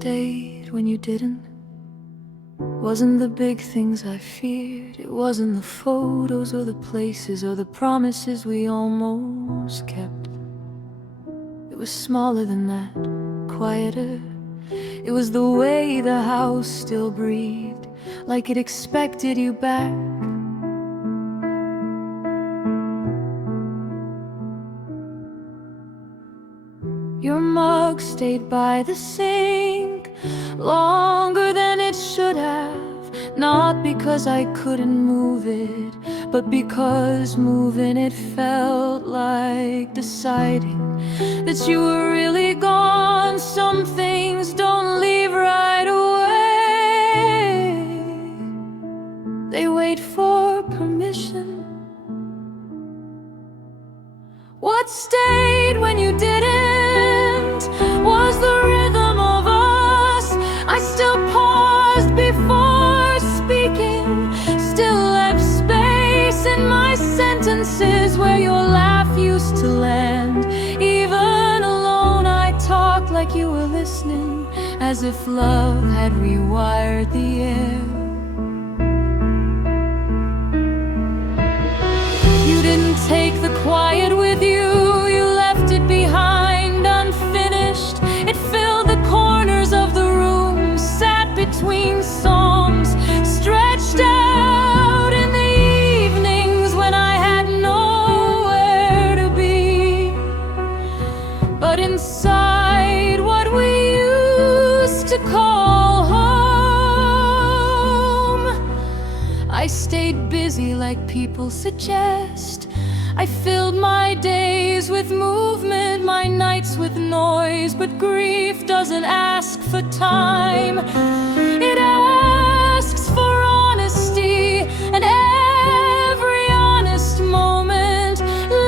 stayed when you didn't? Wasn't the big things I feared. It wasn't the photos or the places or the promises we almost kept. It was smaller than that, quieter. It was the way the house still breathed, like it expected you back. Your mug stayed by the sink longer than it should have. Not because I couldn't move it, but because moving it felt like deciding that you were really gone. Some things don't leave right away. They wait for permission. What stayed when you didn't was the rhythm of us. I still paused before speaking, still left space in my sentences where your laugh used to land. Even alone I talked like you were listening, as if love had rewired the air. You didn't take the quiet with you, you left it behind unfinished. It filled the corners of the room, sat between songs, stretched out in the evenings when I had nowhere to be. But inside what we used to call home, I stayed busy like people suggest. I filled my days with movement, my nights with noise. But grief doesn't ask for time, it asks for honesty. And every honest moment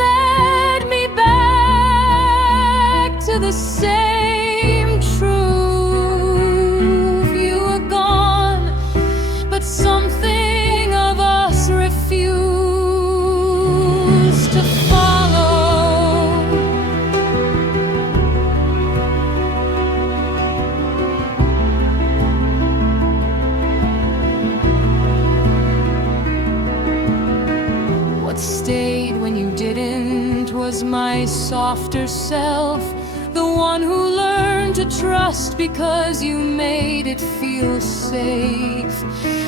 led me back to the same truth. You were gone, but something of us refused to follow. What stayed when you didn't was my softer self, the one who learned to trust because you made it feel safe.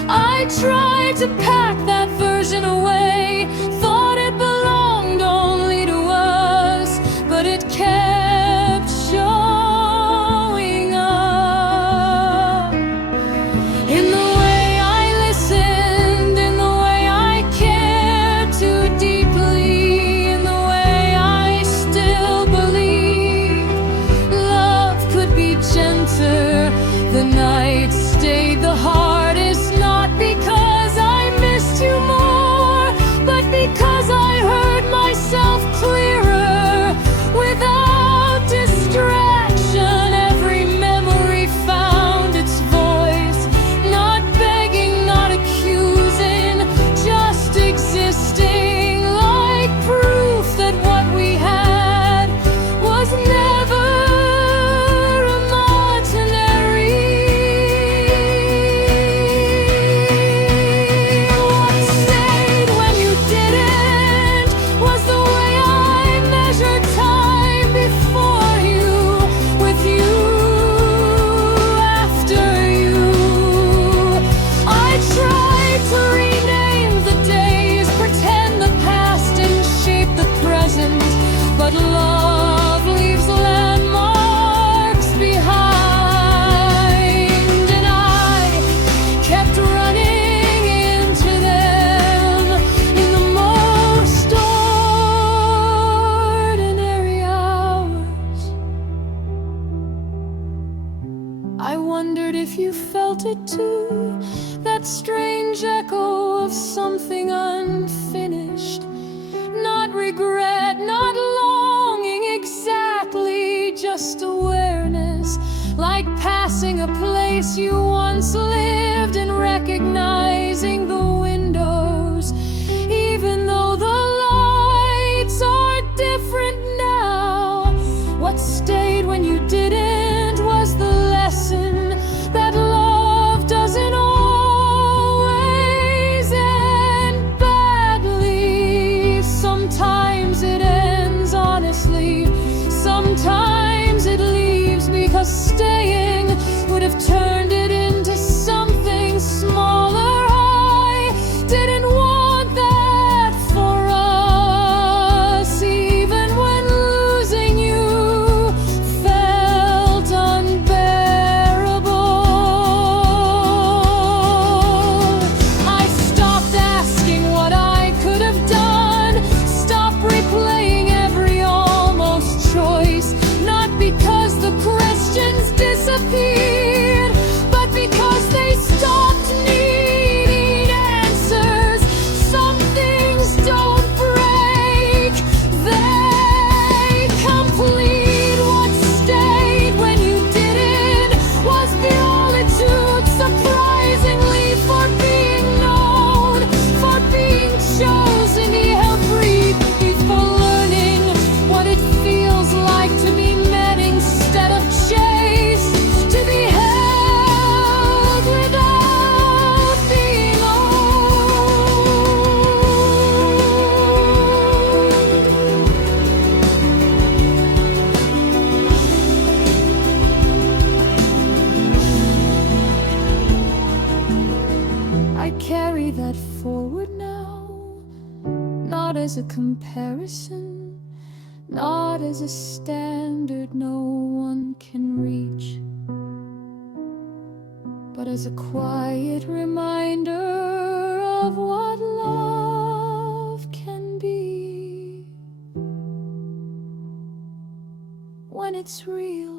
I tried to pack that version away, thought it belonged only to us, but it kept showing up. In the way I listened, in the way I cared too deeply, in the way I still believe love could be gentler. The night stayed the hardest, not because I missed you more, but because I heard myself clearer without distraction. Every memory found its voice, not begging, not accusing, just existing, like proof that what we had was never imaginary. What stayed when you didn't was the way I measured time before you, with you, after you. I tried to rename the days, pretend the past didn't shape the present, but love leaves landmarks behind, and I kept running into them in the most ordinary hours. I wondered if you felt it too, that strange echo of something unfinished. Not regret, not longing exactly, just awareness, like passing a place you once lived and recognizing the windows, even though the lights are different now. What stayed when you didn't was the lesson that forward now, not as a comparison, not as a standard no one can reach, but as a quiet reminder of what love can be when it's real.